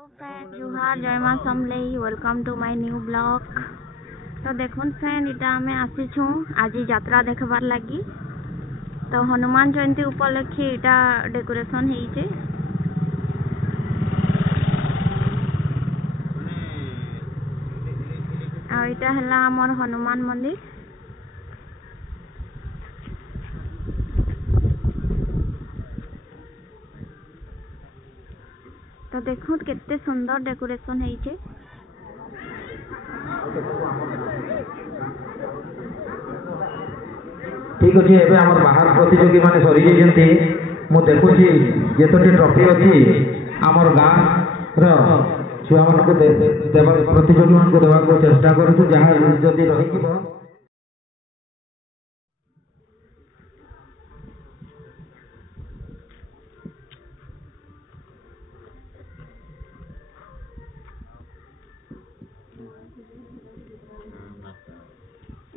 Hello friend जुहार जय मां Samalei welcome to my new blog. तो देखुन फ्रेंड इटा आमे आसीछु आज यात्रा देखबार लगी। तो हनुमान जयंती उपलक्षे इटा डेकोरेशन हेइचे। आ इटा हला हमर हनुमान मंदिर। तो देखो केते सुंदर डेकोरेशन हेइचे। ठीक अच्छे एवं आम बाहर प्रतियोगी मैंने सरी जाइए मु देखुची जितोटी ट्रॉफी अच्छी आमर गाँव छुआ मान प्रतियोगी मान देवा चेष्टा करूँ जहाँ जदि रही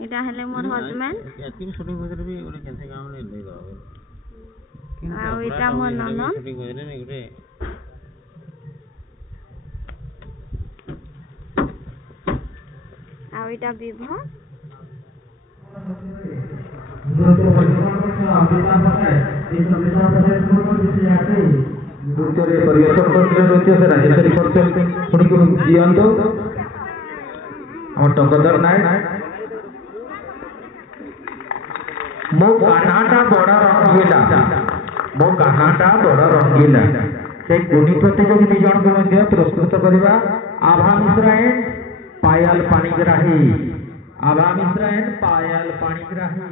इटा हेले मोर हस्बैंड एतिक शूटिंग बजरे भी ओले कैसे काम ले ले दो आ इटा मोर ननन शूटिंग बजरे ने गुटे आ इटा विभा परिवर्तन करते राजेश्वरी दियंत आम टंकधर नायक मो कान्हाटा बड़ा रंगीला मो कान्हाटा बड़ा रंगीला से गुणी प्रतियोगी दुई जन को पुरस्कृत करवा आभा मिश्रा एंड पायल पाणिग्राही आभा मिश्रा एंड पायल पाणिग्राही।